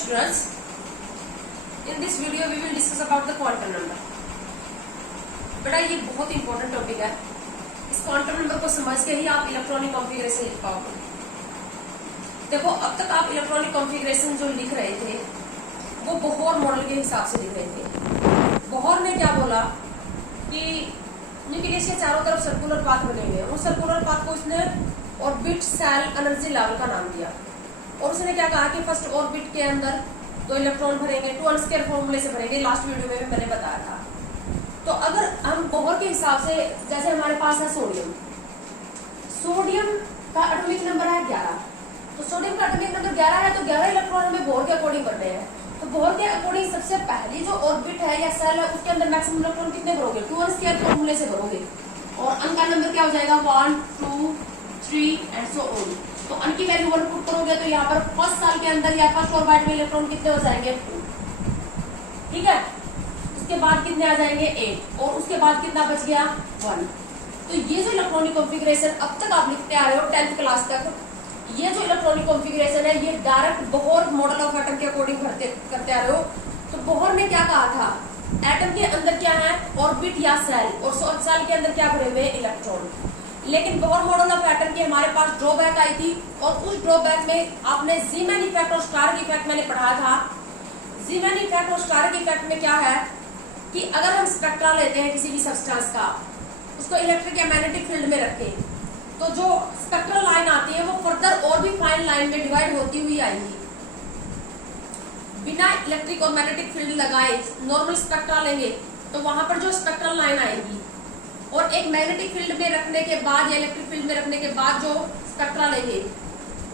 students, in this video we will discuss about the quantum number. बेटा ये बहुत important topic है। इस क्वांटम नंबर को समझ के ही आप इलेक्ट्रॉनिक कॉन्फ़िगरेशन लिख पाओगे। देखो अब तक आप इलेक्ट्रॉनिक कॉन्फ़िगरेशन जो लिख रहे थे वो बोहर मॉडल के हिसाब से लिख रहे थे। बोहर ने क्या बोला कि न्यूक्लियस के चारों तरफ सर्कुलर पाथ बनेंगे। उस सर्कुलर पाथ को उसने ऑर्बिट सेल एनर्जी लेवल का नाम दिया और उसने क्या कहा कि फर्स्ट ऑर्बिट के अंदर 2 इलेक्ट्रॉन भरेंगे, 2 अनस्केयर फॉर्मूले से भरेंगे। लास्ट वीडियो में भी मैंने बताया था। तो अगर हम बोहर के हिसाब से, जैसे हमारे पास है सोडियम, सोडियम का एटॉमिक नंबर है 11, तो सोडियम का एटॉमिक नंबर 11 है तो 11 इलेक्ट्रॉन हमें बोहर के अकॉर्डिंग भरने हैं। तो बोहर के अकॉर्डिंग सबसे पहली जो ऑर्बिट है या सेल है उसके अंदर मैक्सिमम इलेक्ट्रॉन कितने भरोगे? 2 अनस्केयर फॉर्मूले से भरोगे और अन का नंबर क्या हो जाएगा? 1 2 3 एंड सो ऑन। तो अन की वैल्यू 1 पुट करोगे तो यहाँ पर फर्स्ट साल के अंदर या फर्स्ट ऑर्बिट में इलेक्ट्रॉन कितने हो जाएंगे? 2। ठीक है, उसके बाद कितने आ जाएंगे? 8 और उसके बाद कितना बच गया? 1। तो ये जो इलेक्ट्रॉनिक कॉन्फ़िगरेशन अब तक आप लिखते आ रहे हो 10th क्लास तक, ये जो इलेक्ट्रॉनिक कॉन्फ़िगरेशन है ये direct Bohr model of atom के अकॉर्डिंग करते आ रहे हो। तो बोहर ने क्या कहा था? एटम के अंदर क्या है? ऑर्बिट या सेल, और सेल के अंदर क्या भरे हुए? इलेक्ट्रॉन। लेकिन बोहर मॉडल ऑफ एटम की हमारे पास ड्रॉबैक आई थी और उस ड्रॉबैक में आपने ज़ीमैन इफेक्ट और स्टार्क इफेक्ट मैंने पढ़ाया था। ज़ीमैन इफेक्ट और स्टार्क इफेक्ट में क्या है कि अगर हम स्पेक्ट्रा लेते हैं किसी भी सब्सटेंस का, उसको इलेक्ट्रिक या मैग्नेटिक फील्ड में रखें तो जो स्पेक्ट्रल लाइन आती है वो फर्दर और भी फाइन लाइन में डिवाइड होती हुई आएगी। बिना इलेक्ट्रिक और मैग्नेटिक फील्ड लगाए नॉर्मल स्पेक्ट्रा लेंगे तो वहां पर जो स्पेक्ट्रल लाइन आएगी और एक मैग्नेटिक फील्ड में रखने के बाद या इलेक्ट्रिक फील्ड में रखने के बाद जो स्पेक्ट्रा लेंगे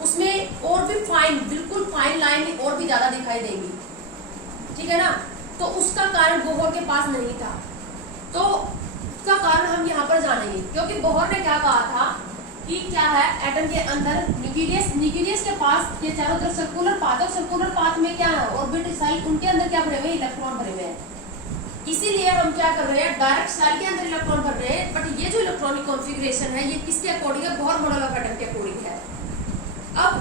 उसमें और भी फाइन, बिल्कुल फाइन लाइन और भी ज्यादा दिखाई देगी। ठीक है ना? तो उसका कारण बोहर के पास नहीं था। तो उसका कारण हम यहाँ पर जानेंगे, क्योंकि बोहर ने क्या कहा था कि क्या है, एटम के अंदर न्यूक्लियस के पास ये चारों तरफ सर्कुलर पाथ है। सर्कुलर पाथ में क्या है? ऑर्बिट सेल, उनके अंदर क्या भरे हुए? इलेक्ट्रॉन भरे हुए हैं। इसीलिए हम क्या कर रहे हैं? डायरेक्ट सेल के अंदर इलेक्ट्रॉन भर रहे हैं। बट ये जो इलेक्ट्रॉनिक कॉन्फ़िगरेशन है ये किसके अकॉर्डिंग है? बोहर मॉडल ऑफ एटम के अकॉर्डिंग है। अब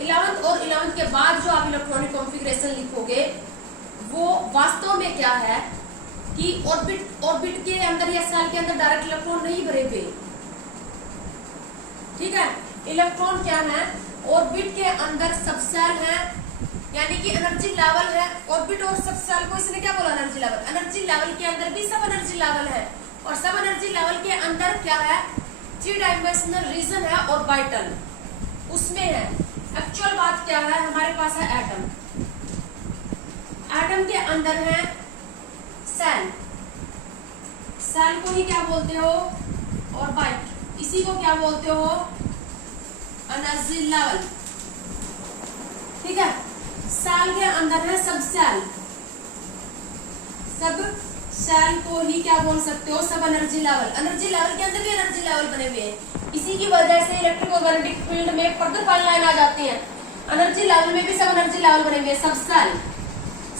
11th और 11th के बाद जो आप इलेक्ट्रॉनिक कॉन्फ़िगरेशन लिखोगे वो वास्तव में क्या है कि ऑर्बिट के अंदर या सेल के अंदर डायरेक्ट इलेक्ट्रॉन नहीं भरे हुए। ठीक है, इलेक्ट्रॉन क्या है? ऑर्बिट के अंदर सब सेल है, यानी कि एनर्जी लेवल है। ऑर्बिट और सब सेल को इसने क्या बोला? Energy level. एनर्जी लेवल के अंदर भी सब एनर्जी लेवल है और सब एनर्जी लेवल के अंदर क्या है? 3 डायमेंशनल रीजन है ऑर्बिटल, उसमें है। एक्चुअल बात क्या है? हमारे पास है एटम, एटम के अंदर है सेल। सेल को ही क्या बोलते हो? ऑर्बिट। इसी को क्या बोलते हो? Energy level. ठीक है, सेल के अंदर है सब सेल। सब सेल को ही क्या बोल सकते हो? सब एनर्जी लेवल। एनर्जी लेवल के अंदर भी एनर्जी लेवल बने हुए हैं। इसी की वजह से इलेक्ट्रिक और मैग्नेटिक फील्ड में फर्दर फाइन लाइन आ जाती है। एनर्जी लेवल में भी सब एनर्जी लेवल बने हुए हैं। सब सेल,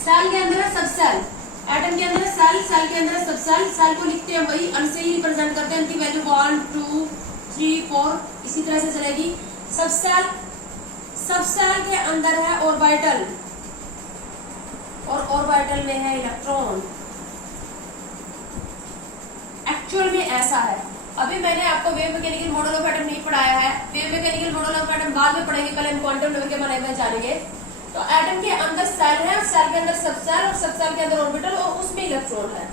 सेल के अंदर है सब सेल, एटम के अंदर है सेल, सेल के अंदर है सब सेल। सेल को लिखते हैं वही अन से ही रिप्रेजेंट करते हैं। इनकी वैल्यू 1 2 3 4 इसी तरह से चलेगी। सब सेल के अंदर है ऑर्बिटल और ऑर्बिटल में है इलेक्ट्रॉन। एक्चुअल में ऐसा है। अभी मैंने आपको wave mechanical model of atom नहीं पढ़ाया है। Wave mechanical model of atom बाद में पढ़ेंगे, कल हम क्वांटम नंबर के बारे में जानेंगे। तो एटम के अंदर सेल है, सेल के अंदर सब सेल और सब सेल के अंदर ऑर्बिटल और उसमें इलेक्ट्रॉन है।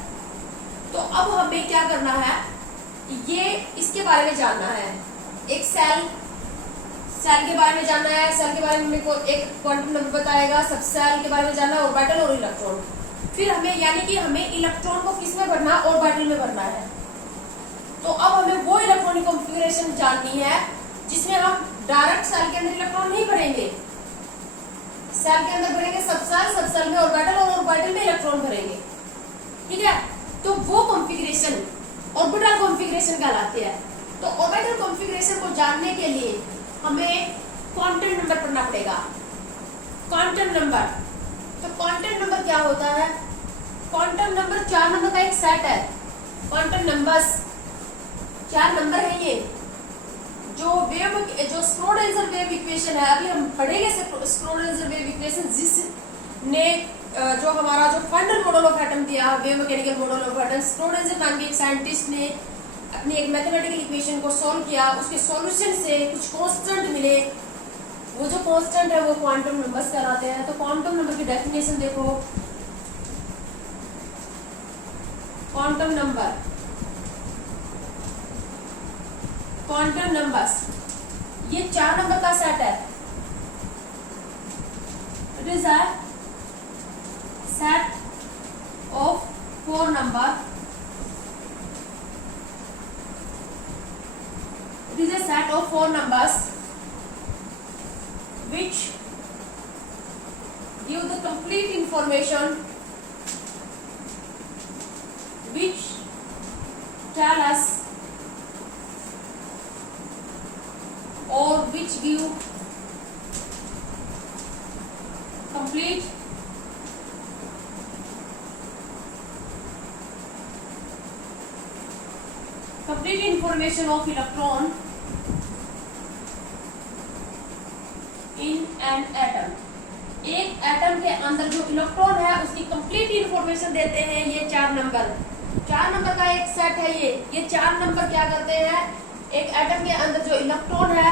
तो अब हमें क्या करना है? ये इसके बारे में जानना है। एक सेल के बारे में जानना है। सेल के बारे में मेरे को एक क्वांटम नंबर बताएगा। सब सेल के बारे में जानना है, ऑर्बिटल और इलेक्ट्रॉन। फिर हमें, यानी कि हमें इलेक्ट्रॉन को किस में भरना? ऑर्बिटल में भरना है। तो अब हमें वो इलेक्ट्रॉनिक कॉन्फ़िगरेशन जाननी है जिसमें हम डायरेक्ट सेल के अंदर इलेक्ट्रॉन नहीं भरेंगे। सेल के अंदर भरेंगे सब सेल में ऑर्बिटल और ऑर्बिटल में इलेक्ट्रॉन भरेंगे। ठीक है, तो वो कॉन्फ़िगरेशन ऑर्बिटल कॉन्फ़िगरेशन कहलाती है। तो ऑर्बिटल कॉन्फ़िगरेशन को जानने के लिए हमें क्वांटम नंबर पढ़ना पड़ेगा। क्वांटम नंबर, तो क्वांटम नंबर क्या होता है? क्वांटम नंबर 4 नंबर का एक सेट है। क्वांटम नंबर्स 4 नंबर है। ये जो स्क्रोडिंगर वेव इक्वेशन है, अभी हम पढ़ेंगे स्क्रोडिंगर वेव इक्वेशन, ने जो हमारा जो फाइनल मॉडल ऑफ एटम दिया, wave mechanical model of atom, स्टोनेंजेल नाम के एक साइंटिस्ट ने अपनी एक मैथमेटिकल इक्वेशन को सॉल्व किया, उसके सॉल्यूशन से कुछ कांस्टेंट मिले, वो जो कांस्टेंट है वो क्वांटम नंबर्स कहलाते हैं। तो क्वांटम नंबर की डेफिनेशन देखो, क्वांटम नंबर, क्वांटम नंबर्स ये 4 नंबर का सेट है। It is a set of 4 number, it is a set of 4 numbers which give the complete information, which tell us or which give complete information of electron in an atom। एक atom के अंदर जो electron है उसकी complete information देते हैं ये 4 number. 4 number का एक सेट है ये 4 नंबर क्या करते हैं, एक एटम के अंदर जो इलेक्ट्रॉन है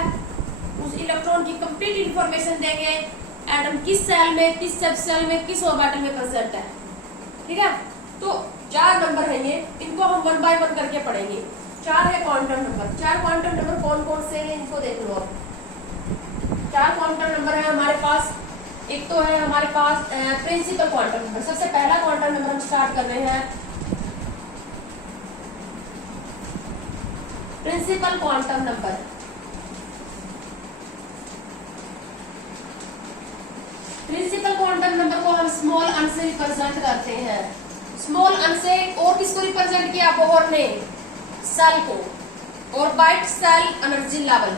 उस इलेक्ट्रॉन की कंप्लीट इंफॉर्मेशन देंगे, एटम किस सेल में, किस सब सेल में, किस ऑर्बिटल में प्रेजेंट है। ठीक है, तो 4 नंबर है ये, इनको हम 1 बाय 1 करके पढ़ेंगे। 4 है क्वांटम नंबर। 4 क्वांटम नंबर कौन कौन से हैं इनको देख लो आप। 4 क्वांटम नंबर है हमारे पास। एक तो है हमारे पास प्रिंसिपल क्वांटम नंबर। सबसे पहला क्वांटम नंबर हम स्टार्ट कर रहे हैं, principal quantum number. Principal quantum number को हम स्मॉल अन से रिप्रेजेंट करते हैं। स्मॉल अन से और किसको रिप्रेजेंट किया, बोहर ने सेल को, और बाइट सेल एनर्जी लेवल।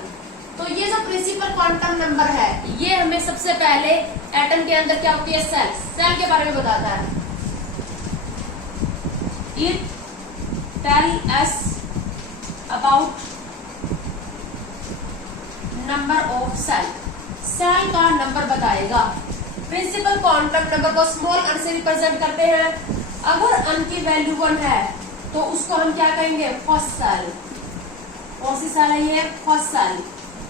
तो ये जो प्रिंसिपल क्वांटम नंबर है ये हमें सबसे पहले एटम के अंदर क्या होती है, सेल, सेल के बारे में बताता है। It tell us about number of cell, cell का नंबर बताएगा। प्रिंसिपल क्वांटम नंबर को स्मॉल अन से रिप्रेजेंट करते हैं। अगर अन की वैल्यू 1 है तो उसको हम क्या कहेंगे, फर्स्ट सेल। कौन सी सेल है ये, फर्स्ट सेल।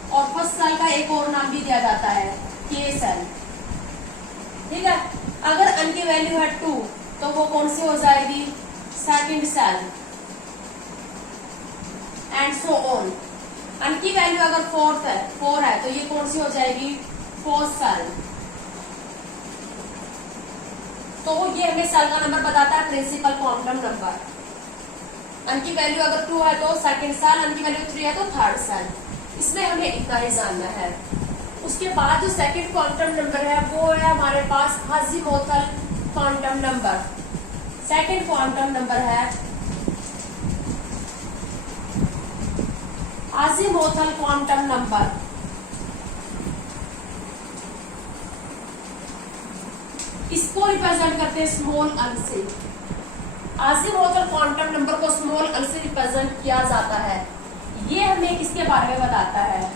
और फर्स्ट सेल का एक और नाम भी दिया जाता है, के सेल। ठीक है, अगर अन की वैल्यू है 2 तो वो कौन सी हो जाएगी, second shell, and so on. अन की वैल्यू अगर 4 है तो ये कौन सी हो जाएगी, फोर्थ सेल। तो ये हमें सेल का नंबर बताता है प्रिंसिपल क्वांटम नंबर। अन की वैल्यू अगर 2 है तो सेकंड सेल, अन की वैल्यू 3 है तो थर्ड सेल। इसमें हमें इतना ही जानना है। उसके बाद जो सेकंड क्वांटम नंबर है वो है हमारे पास azimuthal quantum number. Second quantum number है अज़ीमुथल क्वांटम नंबर। इसको रिप्रेजेंट करते हैं स्मॉल अन से। अज़ीमुथल क्वांटम नंबर को स्मॉल अन से रिप्रेजेंट किया जाता है। ये हमें किसके बारे में बताता है,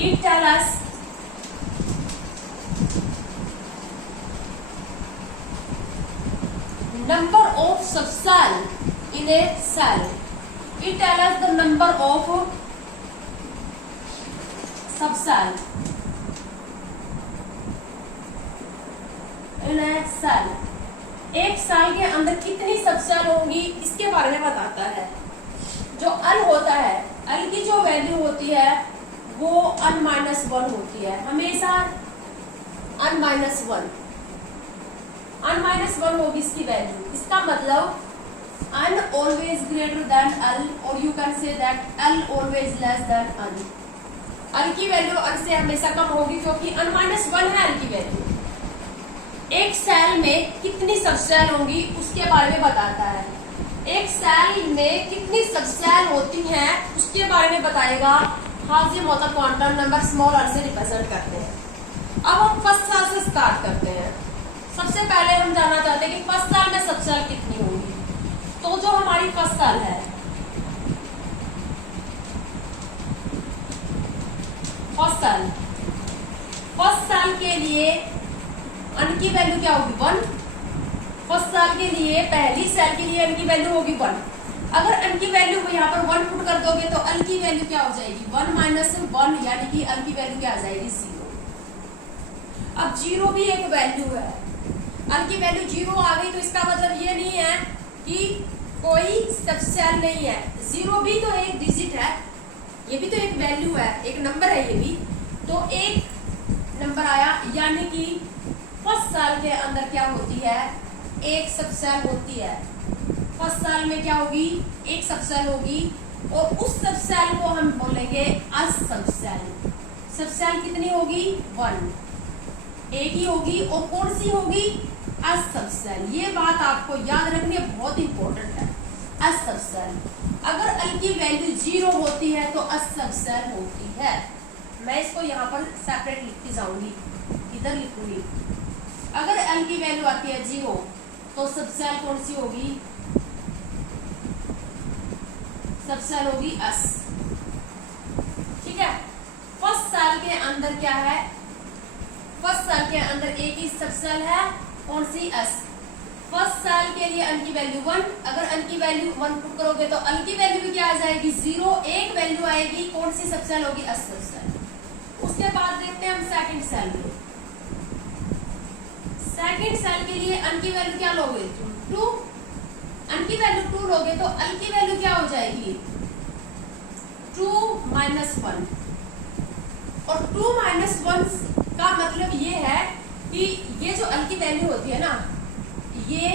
it tell us number of subcell in a cell. It tell us the number of subcell in a cell. एक सेल के अंदर कितनी सबसेल होंगी इसके बारे में बताता है। जो अल होता है, अल की जो वैल्यू होती है वो n-1 होती है, हमेशा n-1 होगी इसकी वैल्यू। इसका मतलब n always greater than l, और you can say that l always less than n। l की वैल्यू n से हमेशा कम होगी क्योंकि n-1 है l की वैल्यू। एक सेल में कितनी सबसेल होंगी उसके बारे में बताता है। एक सेल में कितनी सबसेल होती हैं उसके बारे में बताएगा। अज़ीमुथल क्वांटम नंबर स्मॉल अन से रिप्रेजेंट करते हैं। अब हम फर्स्ट सेल से स्टार्ट करते हैं। सबसे पहले हम जानना चाहते हैं कि फर्स्ट सेल में सबसेल कितनी होंगी। तो जो हमारी फर्स्ट सेल है, फर्स्ट सेल के लिए अन की वैल्यू क्या होगी 1। फर्स्ट सेल के लिए, पहली सेल के लिए अन की वैल्यू होगी 1। अगर अन की वैल्यू को यहाँ पर 1 पुट कर दोगे तो अन की वैल्यू क्या हो जाएगी 1 माइनस 1, यानी कि अन की वैल्यू क्या आ जाएगी 0। अब 0 भी एक वैल्यू है, अन की वैल्यू 0 आ गई तो इसका मतलब ये नहीं है कि कोई सबसेल नहीं है। 0 भी तो एक डिजिट है, ये भी तो एक वैल्यू है, एक नंबर है ये भी, तो एक नंबर आया, यानी कि फर्स्ट सेल के अंदर क्या होती है, एक सबसेल होती है। फर्स्ट सेल में क्या होगी, एक सबसेल होगी, और उस सबसेल को हम बोलेंगे असबसेल। सबसेल कितनी होगी 1, एक ही होगी, और कौन सी होगी असबसेल। ये बात आपको याद रखनी है, बहुत इंपॉर्टेंट है। असबसेल, अगर अल की वैल्यू 0 होती है तो असबसेल होती है। मैं इसको यहाँ पर सेपरेट लिखती जाऊंगी, इधर लिखूंगी। अगर अल की वैल्यू आती है 0 तो सबसेल कौन सी होगी, सबसेल होगी अस। ठीक है, फर्स्ट सेल के अंदर क्या है, फर्स्ट सेल के अंदर एक ही सबसेल है, कौन सी अस। फर्स्ट सेल के लिए अन की वैल्यू 1, अगर अन की वैल्यू 1 पुट करोगे तो अन की वैल्यू भी क्या आ जाएगी 0, एक वैल्यू आएगी, कौन सी सबसेल होगी अस सबसेल। उसके बाद देखते हैं हम सेकंड सेल में। सेकंड सेल के लिए अन की वैल्यू क्या लोगे 2, अन की वैल्यू 2 लोगे तो अल की वैल्यू क्या हो जाएगी 2 माइनस 1, और 2 माइनस 1 का मतलब ये है कि ये जो अल की वैल्यू होती है ना, ये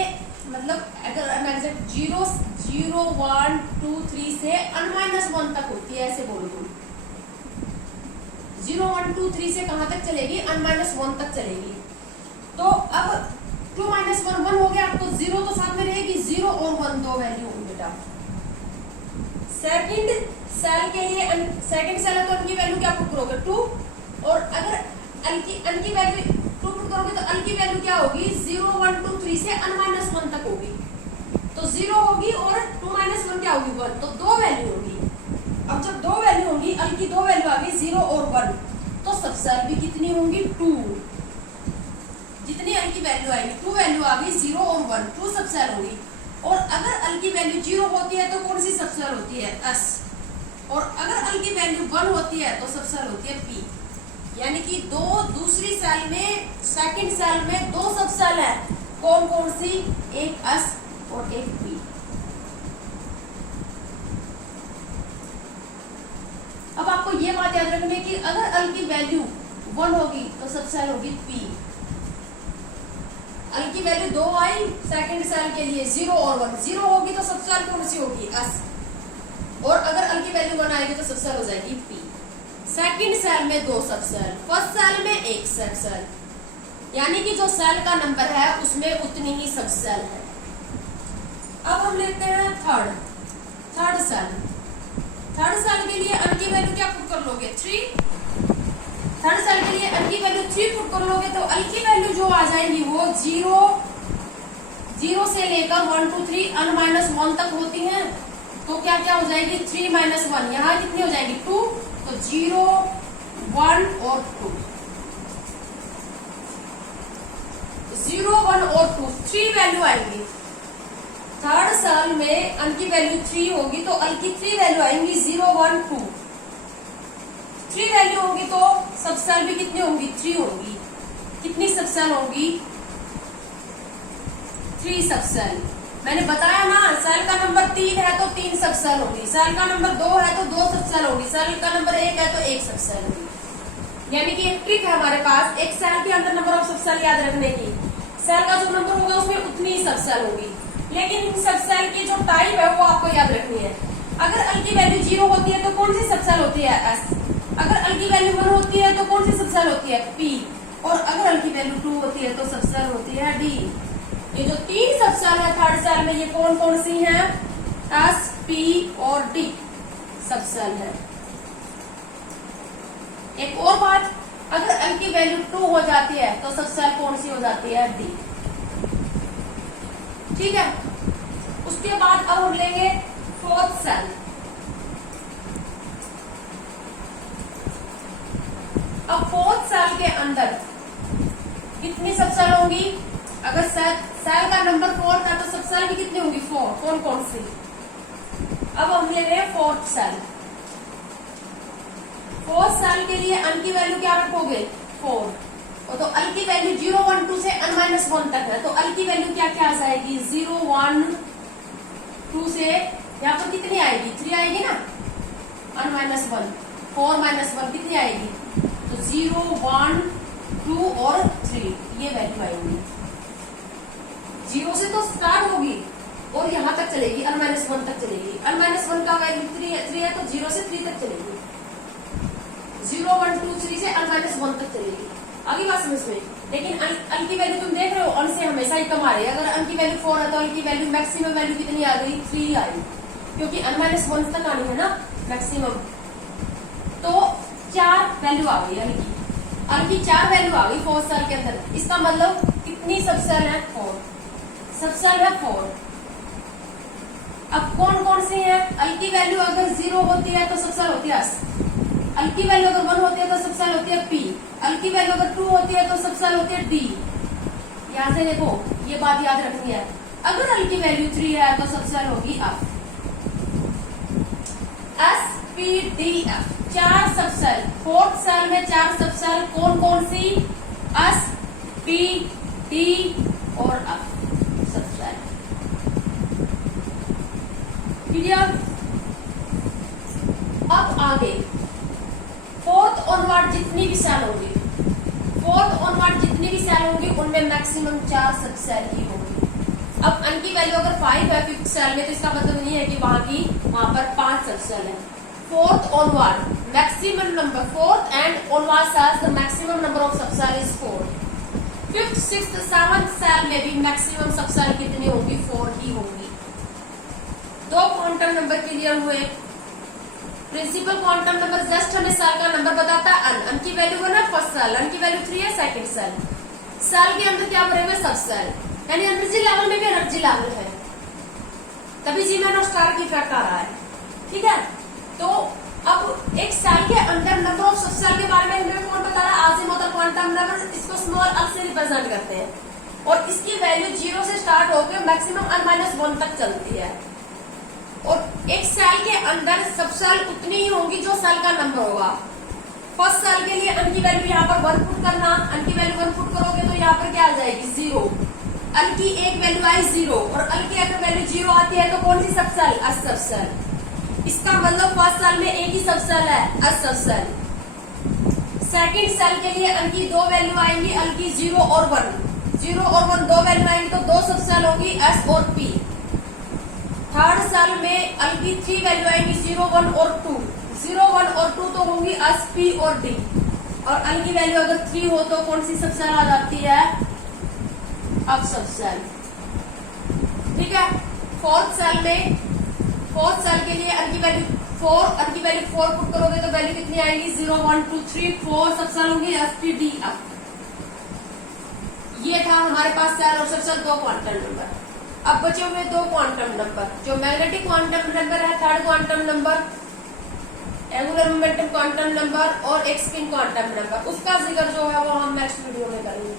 मतलब अगर मैं 0 0 1 2 3 से n-1 तक होती है, ऐसे बोलो तुम 0 1 2 3 से कहां तक चलेगी, n-1 तक चलेगी। तो अब 2 माइनस 1 1 हो गया, तो 0 तो साथ में रहेगी, 0 और 1 दो वैल्यू होंगी बेटा। सेकंड सेल के लिए सेकंड सेल है तो उनकी वैल्यू क्या पुट करोगे 2, और अगर अन की वैल्यू 2 पुट करोगे तो अन की वैल्यू क्या होगी 0 1 2 3 से n-1 तक होगी, तो 0 होगी, और 2 माइनस 1 क्या होगी 1, तो दो वैल्यू होगी। अब जब दो वैल्यू होंगी, अन की दो वैल्यू आ गई 0 और 1, तो सबसेल भी कितनी होंगी 2। जितनी अल की वैल्यू आएगी 2 वैल्यू आ गई, 0 और 1 2 सबसेल होगी। और अगर अल की वैल्यू 0 होती है तो कौन सी सबसेल होती है एस, और अगर अल की वैल्यू 1 होती है तो सबसेल होती है पी। यानी कि दो दूसरी सेल में, सेकंड सेल में दो सबसेल है, कौन कौन सी, एक एस और एक पी। अब आपको ये बात याद रखनी है कि अगर अल की वैल्यू 1 होगी तो सबसेल होगी पी। अल की वैल्यू 2 आई सेकंड सेल के लिए 0 और 1, 0 होगी तो सबसेल कौन सी होगी एस, और अगर अल की वैल्यू 1 आएगी तो सबसेल हो जाएगी पी। सेकंड सेल में दो सबसेल, फर्स्ट सेल में एक सबसेल, यानी कि जो सेल का नंबर है उसमें उतनी ही सबसेल है। अब हम लेते हैं थर्ड सेल। थर्ड सेल के लिए अन की वैल्यू क्या पुट कर लोगे 3। थर्ड सेल के लिए अल की वैल्यू 3 पुट कर लोगे तो अल की वैल्यू जो आ जाएगी वो 0 से लेकर 1 2 3 n-1 तक होती है, तो क्या क्या हो जाएगी 3 माइनस 1, यहाँ कितनी हो जाएगी 2, तो 0 1 और 2, 0 1 और 2 3 वैल्यू आएंगी। थर्ड सेल में अन की वैल्यू 3 होगी तो अल की 3 वैल्यू आएंगी 0 1 2, 3 वैल्यू होगी तो सबसेल भी कितनी होंगी 3 होंगी। कितनी सबसेल होंगी 3 सबसेल। मैंने बताया ना, सेल का नंबर 3 है तो 3 सबसेल होगी, सेल का नंबर 2 है तो 2 सबसेल होगी, सेल का नंबर 1 है तो 1 सबसेल होगी। यानी कि एक ट्रिक है हमारे पास एक सेल के अंदर नंबर ऑफ सबसेल याद रखने की। सेल का जो नंबर होगा उसमें उतनी ही सबसेल होगी, लेकिन सबसेल की जो टाइप है वो आपको याद रखनी है। अगर अल की वैल्यू 0 होती है तो कौन सी सबसेल होती है एस, अगर अल की वैल्यू 1 होती है तो कौन सी सबसेल होती है पी, और अगर अल की वैल्यू 2 होती है तो सबसेल होती है डी। ये जो 3 सबसेल है थर्ड सेल में, ये कौन कौन सी हैं, एस पी और डी सबसेल है। एक और बात, अगर अल की वैल्यू 2 हो जाती है तो सबसेल कौन सी हो जाती है डी। ठीक है, उसके बाद अब हम लेंगे फोर्थ सेल। अब फोर्थ सेल के अंदर कितनी सब सेल होंगी? अगर सेल का नंबर 4 था तो सब सेल भी कितनी होंगी? 4। कौन कौन सी? अब हम ले रहे हैं फोर्थ सेल। फोर्थ सेल के लिए अन की वैल्यू क्या रखोगे? 4। और तो अल की वैल्यू 0 1 2 से n - 1 तक है, तो अल की वैल्यू क्या क्या आ जाएगी? 0 1 2 से यहाँ पर कितनी आएगी? 3 आएगी ना। n - 1 4 - 1 कितनी आएगी? तो 0 1 2 और 3 ये वैल्यू आएंगी। 0 से तो स्टार्ट होगी और यहाँ तक चलेगी, n - 1 तक चलेगी। n - 1 का वैल्यू 3 है तो 0 से 3 तक चलेगी। 0 1 2 3 से n - 1 तक चलेगी। आगे बात समझ में। लेकिन अन की वैल्यू तुम देख रहे हो, अन से हमेशा ही कम आ रही है। अगर अन की वैल्यू 4 है तो अन की वैल्यू मैक्सिमम वैल्यू कितनी आ गई? 3 आई, क्योंकि n - 1 तक आनी है ना मैक्सिमम। तो 4 वैल्यू आ गई अन की 4 वैल्यू आ गई फोर्थ सेल के अंदर। इसका मतलब कितनी सब सेल है? 4 सब सेल है 4। अब कौन कौन सी है? अल की वैल्यू अगर 0 होती है तो सब सेल होती है S। अल की वैल्यू अगर 1 होती है तो सब सेल होती है P। अल की वैल्यू अगर 2 होती है तो सब सेल होती है D। यहां से देखो, ये बात याद रखनी है। अगर अल की वैल्यू 3 है तो सब सेल होगी F। S P D F 4 सब सेल। फोर्थ सेल में 4 सब सेल कौन कौन सी? S P D और F सब सेल। क्लियर? अब आगे फोर्थ ऑनवर्ड जितनी भी सेल होगी, फोर्थ ऑनवर्ड जितनी भी सेल होंगी उनमें मैक्सिमम 4 सब सेल ही होंगी। अब अन की वैल्यू अगर 5 है फिफ्थ सेल में तो इसका मतलब नहीं है कि वहां पर 5 सब सेल है। Fourth onward maximum number, fourth and onward shells the maximum number of subshell is 4। Fifth sixth seventh shell में भी मैक्सिमम सब सेल कितनी होंगी? 4 ही होंगी। 2 क्वांटम नंबर क्लियर हुए। प्रिंसिपल क्वांटम नंबर जस्ट हमें सेल का नंबर बताता है। अन की वैल्यू है ना फर्स्ट सेल, अन की वैल्यू 3 है सेकंड सेल। सेल के अंदर क्या भरे हुए? सब सेल, यानी एनर्जी लेवल में भी एनर्जी लेवल है, तभी जी मैन और स्टार की इफेक्ट आ रहा है। ठीक है, तो अब एक सेल के अंदर नंबर ऑफ सब सेल के बारे में हमें कौन बता रहा है? आज़िमुथल क्वांटम नंबर। इसको स्मॉल अल से रिप्रेजेंट करते हैं और इसकी वैल्यू 0 से स्टार्ट होकर मैक्सिमम n - 1 तक चलती है। और एक सेल के अंदर सब सेल उतनी ही होंगी जो सेल का नंबर होगा। फर्स्ट सेल के लिए अन की वैल्यू यहाँ पर 1 पुट करना, अन की वैल्यू 1 पुट करोगे तो यहाँ पर क्या आ जाएगी? 0। अल की एक वैल्यू आई 0 और अल की अगर वैल्यू 0 आती है तो कौन सी सब सेल? S सब सेल। इसका मतलब फर्स्ट सेल में एक ही सब सेल है, S सब सेल। सेकेंड सेल के लिए अन की 2 वैल्यू आएंगी, अल की 0 और 1। 0 और 1 2 वैल्यू आएंगी तो 2 सब सेल होगी S और P। थर्ड सेल में अल की 3 वैल्यू आएंगी, 0 1 और 2। 0 1 और 2 तो होंगी S P और D। और अल की वैल्यू अगर 3 हो तो कौन सी सब सेल आ जाती है? अब सब सेल। ठीक है, फोर्थ सेल में, फोर्थ सेल के लिए अल की वैल्यू 4, अल की वैल्यू 4 पुट करोगे तो वैल्यू कितनी आएगी? 0 1 2 3 4 सब सेल होंगी S P D F। ये था हमारे पास सेल और सब सेल 2 क्वांटम नंबर। अब बचे हुए 2 क्वांटम नंबर, जो मैग्नेटिक क्वांटम नंबर है third quantum number, angular momentum quantum number और एक स्पिन क्वांटम नंबर। उसका जिक्र जो है वो हम नेक्स्ट वीडियो में करेंगे।